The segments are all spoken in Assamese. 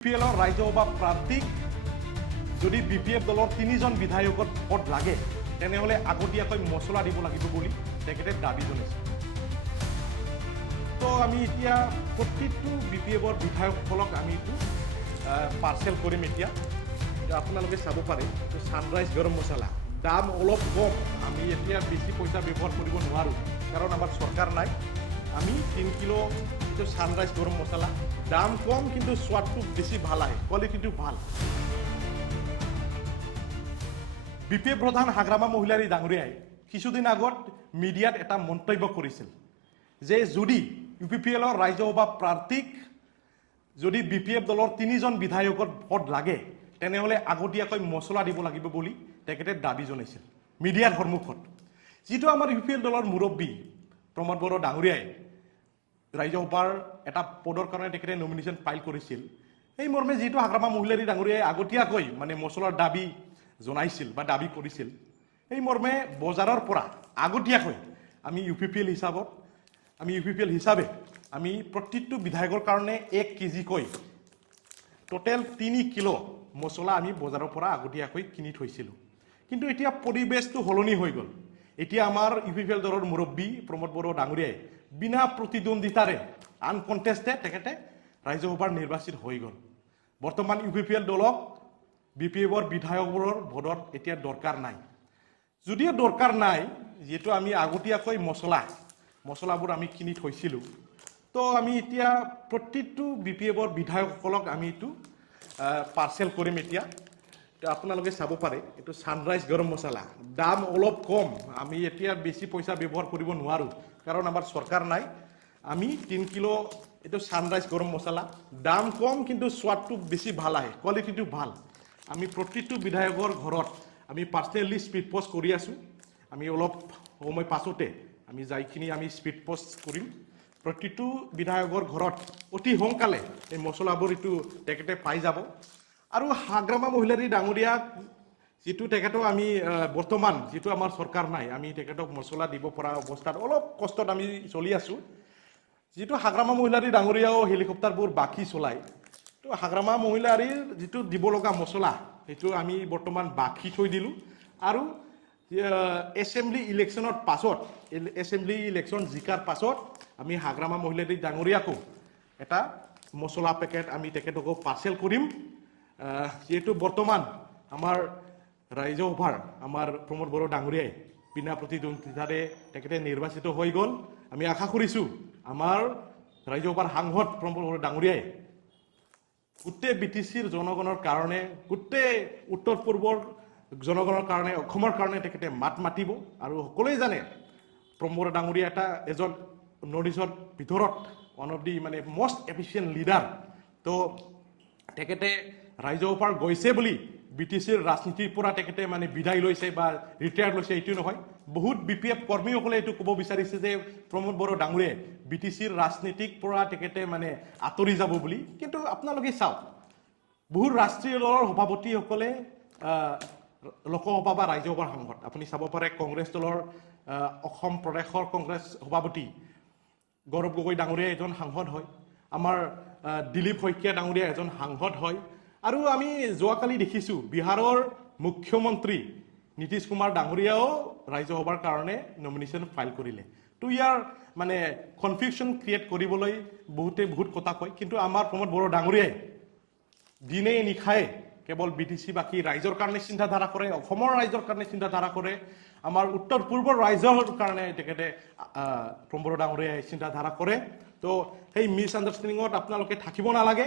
বিপিএলৰ ৰাজ্যসভা প্ৰাৰ্থীক যদি বিপিএফ দলৰ 3জন বিধায়কৰ পদ লাগে তেনেহলে আগতীয়াকৈ মছলা দিব লাগিব বুলি তেখেতে দাবী জনাইছে। তো আমি এতিয়া প্ৰতিটো বিপিএফৰ বিধায়কসকলক আমি এইটো পাৰ্চেল কৰিম। এতিয়া আপোনালোকে চাব পাৰে ছানৰাইজ গৰম মছলা দাম অলপ কম, আমি এতিয়া বেছি পইচা ব্যৱহাৰ কৰিব নোৱাৰোঁ কাৰণ আমাৰ চৰকাৰ নাই। আমি 3 কিলো এইটো ছানৰাইজ গৰম মছলা দাম কম কিন্তু সোৱাদটো বেছি ভাল আহে, কোৱালিটিটো ভাল। বিপিএফ প্ৰধান হাগ্ৰামা মহিলাৰী ডাঙৰীয়াই কিছুদিন আগত মিডিয়াত এটা মন্তব্য কৰিছিল যে যদি ইউপিপিএলৰ ৰাজ্যসভা প্ৰাৰ্থীক যদি বিপিএফ দলৰ 3জন বিধায়কৰ পদ লাগে তেনেহলে আগতীয়াকৈ মছলা দিব লাগিব বুলি তেখেতে দাবী জনাইছিল মিডিয়াৰ সন্মুখত। যিটো আমাৰ ইউপিএল দলৰ মুৰব্বী প্ৰমোদ বড়ো ডাঙৰীয়াই ৰাজ্যসভাৰ এটা পদৰ কাৰণে তেখেতে নমিনেশ্যন ফাইল কৰিছিল, এই মৰ্মে যিটো হাগ্ৰামা মহিলাৰী ডাঙৰীয়াই আগতীয়াকৈ মানে মছলাৰ দাবী জনাইছিল বা দাবী কৰিছিল, এই মৰ্মে বজাৰৰ পৰা আগতীয়াকৈ আমি ইউপিপিএল হিচাপে আমি প্ৰতিটো বিধায়কৰ কাৰণে 1 কেজিকৈ টোটেল 3 কিলো মছলা আমি বজাৰৰ পৰা আগতীয়াকৈ কিনি থৈছিলোঁ। কিন্তু এতিয়া পৰিৱেশটো সলনি হৈ গ'ল। এতিয়া আমাৰ ইউপিপিএল দলৰ মুৰব্বী প্ৰমোদ বড়ো ডাঙৰীয়াই বিনা প্ৰতিদ্বন্দ্বিতাৰে আনকণ্টেষ্টেড তেখেতে ৰাজ্যসভাৰ নিৰ্বাচিত হৈ গ'ল। বৰ্তমান ইউপিপিএল দলক বিপিএফৰ বিধায়কবোৰৰ ভোটৰ এতিয়া দৰকাৰ নাই। যদিও দৰকাৰ নাই, যিহেতু আমি আগতীয়াকৈ মছলাবোৰ আমি কিনি থৈছিলোঁ, তো আমি এতিয়া প্ৰতিটো বিপিএফৰ বিধায়কসকলক আমি এইটো পাৰ্চেল কৰিম। এতিয়া আপোনালোকে চাব পাৰে এইটো ছানৰাইজ গৰম মছলা দাম অলপ কম, আমি এতিয়া বেছি পইচা ব্যৱহাৰ কৰিব নোৱাৰোঁ কাৰণ আমাৰ চৰকাৰ নাই। আমি 3 কিলো এইটো ছানৰাইজ গৰম মছলা দাম কম কিন্তু সোৱাদটো বেছি ভাল আহে, কোৱালিটিটো ভাল। আমি প্ৰতিটো বিধায়কৰ ঘৰত আমি পাৰ্চনেলি স্পীড পোষ্ট কৰি আছোঁ। আমি অলপ সময় পাছতে আমি যাইখিনি আমি স্পীড পোষ্ট কৰিম। প্ৰতিটো বিধায়কৰ ঘৰত অতি সোনকালে এই মছলাবোৰ এইটো তেখেতে পাই যাব। আৰু হাগ্ৰামা মহিলাৰী ডাঙৰীয়াক যিটো তেখেতক আমি বৰ্তমান যিটো আমাৰ চৰকাৰ নাই, আমি তেখেতক মছলা দিব পৰা অৱস্থাত অলপ কষ্টত আমি চলি আছোঁ। যিটো হাগ্ৰামা মহিলাৰী ডাঙৰীয়াও হেলিকপ্টাৰবোৰ বাকী চলায়, তো হাগ্ৰামা মহিলাৰীৰ যিটো দিব লগা মছলা সেইটো আমি বৰ্তমান বাকী থৈ দিলোঁ। আৰু এছেম্বলি ইলেকশ্যনৰ পাছত এছেম্বলি ইলেকশ্যন জিকাৰ পাছত আমি হাগ্ৰামা মহিলাৰী ডাঙৰীয়াকো এটা মছলা পেকেট আমি তেখেতকো পাৰ্চেল কৰিম। যিহেতু বৰ্তমান আমাৰ ৰাজ্যসভাৰ আমাৰ প্ৰমোদ বড়ো ডাঙৰীয়াই বিনা প্ৰতিদ্বন্দ্বিতাৰে তেখেতে নিৰ্বাচিত হৈ গ'ল। আমি আশা কৰিছোঁ আমাৰ ৰাজ্যসভাৰ সাংসদ প্ৰমোদ বড়ো ডাঙৰীয়াই গোটেই BTCৰ জনগণৰ কাৰণে, গোটেই উত্তৰ পূৰ্বৰ জনগণৰ কাৰণে, অসমৰ কাৰণে তেখেতে মাত মাতিব। আৰু সকলোৱে জানে প্ৰমোদ বড়ো ডাঙৰীয়া এজন নৰ্থ ইষ্টৰ ভিতৰত ওৱান অফ দি মানে মষ্ট এফিচিয়েণ্ট লিডাৰ। তো তেখেতে ৰাজ্যসভাৰ গৈছে বুলি BTCৰ ৰাজনীতিৰ পৰা তেখেতে মানে বিদায় লৈছে বা ৰিটায়াৰ লৈছে এইটো নহয়। বহুত BPF কৰ্মীসকলে এইটো ক'ব বিচাৰিছে যে প্ৰমোদ বড়ো ডাঙৰীয়াই BTCৰ ৰাজনীতিৰ পৰা তেখেতে মানে আঁতৰি যাব বুলি। কিন্তু আপোনালোকে চাওক, বহুত ৰাষ্ট্ৰীয় দলৰ সভাপতিসকলে লোকসভা বা ৰাজ্যসভাৰ সাংসদ, আপুনি চাব পাৰে কংগ্ৰেছ দলৰ অসম প্ৰদেশৰ কংগ্ৰেছ সভাপতি গৌৰৱ গগৈ ডাঙৰীয়া এজন সাংসদ হয়, আমাৰ দিলীপ শইকীয়া ডাঙৰীয়া এজন সাংসদ হয়। আৰু আমি যোৱাকালি দেখিছোঁ বিহাৰৰ মুখ্যমন্ত্ৰী নীতিশ কুমাৰ ডাঙৰীয়াও ৰাজ্যসভাৰ কাৰণে নমিনেশ্যন ফাইল কৰিলে। তো ইয়াৰ মানে কনফিউশ্যন ক্ৰিয়েট কৰিবলৈ বহুত কথা কয়, কিন্তু আমাৰ প্ৰমোদ বড়ো ডাঙৰীয়াই দিনে নিশায়ে কেৱল BTC বাকী ৰাইজৰ কাৰণে চিন্তাধাৰা কৰে, অসমৰ ৰাইজৰ কাৰণে চিন্তাধাৰা কৰে, আমাৰ উত্তৰ পূৰ্বৰ ৰাইজৰ কাৰণে তেখেতে প্ৰমোদ বড়ো ডাঙৰীয়াই চিন্তাধাৰা কৰে। তো সেই মিছ আণ্ডাৰষ্টেণ্ডিঙত আপোনালোকে থাকিব নালাগে।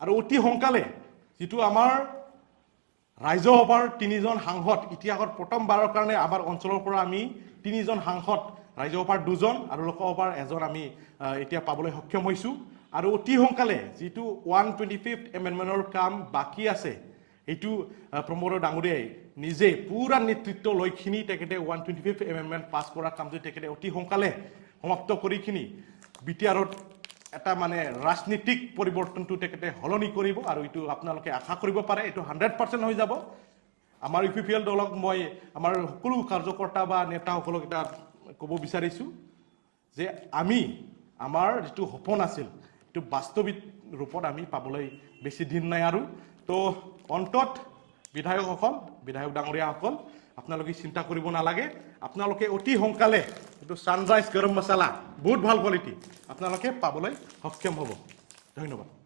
আৰু অতি সোনকালে যিটো আমাৰ ৰাজ্যসভাৰ 3জন সাংসদ, ইতিহাসত প্ৰথমবাৰৰ কাৰণে আমাৰ অঞ্চলৰ পৰা আমি 3জন সাংসদ, ৰাজ্যসভাৰ 2জন আৰু লোকসভাৰ 1জন আমি এতিয়া পাবলৈ সক্ষম হৈছোঁ। আৰু অতি সোনকালে যিটো 125th এমেণ্ডমেণ্টৰ কাম বাকী আছে, এইটো প্ৰমোদ বড়ো ডাঙৰীয়াই নিজে পুৰা নেতৃত্ব লৈখিনি তেখেতে 125th এমেণ্ডমেণ্ট পাছ কৰাৰ কামটো তেখেতে অতি সোনকালে সমাপ্ত কৰিখিনি BTRত এটা মানে ৰাজনীতিক পৰিৱৰ্তনটো তেখেতে সলনি কৰিব। আৰু এইটো আপোনালোকে আশা কৰিব পাৰে এইটো 100% হৈ যাব। আমাৰ ইউপিপিএল দলক মই আমাৰ সকলো কাৰ্যকৰ্তা বা নেতাসকলক এটা ক'ব বিচাৰিছোঁ যে আমি আমাৰ যিটো সপোন আছিল এইটো বাস্তৱিক ৰূপত আমি পাবলৈ বেছি দিন নাই আৰু তো অন্তত বিধায়কসকল বিধায়ক ডাঙৰীয়াসকল আপোনালোকে চিন্তা কৰিব নালাগে আপোনালোকে অতি সোনকালে এইটো সানৰাইজ গৰম মছলা বহুত ভাল কোৱালিটি আপোনালোকে পাবলৈ সক্ষম হ'ব ধন্যবাদ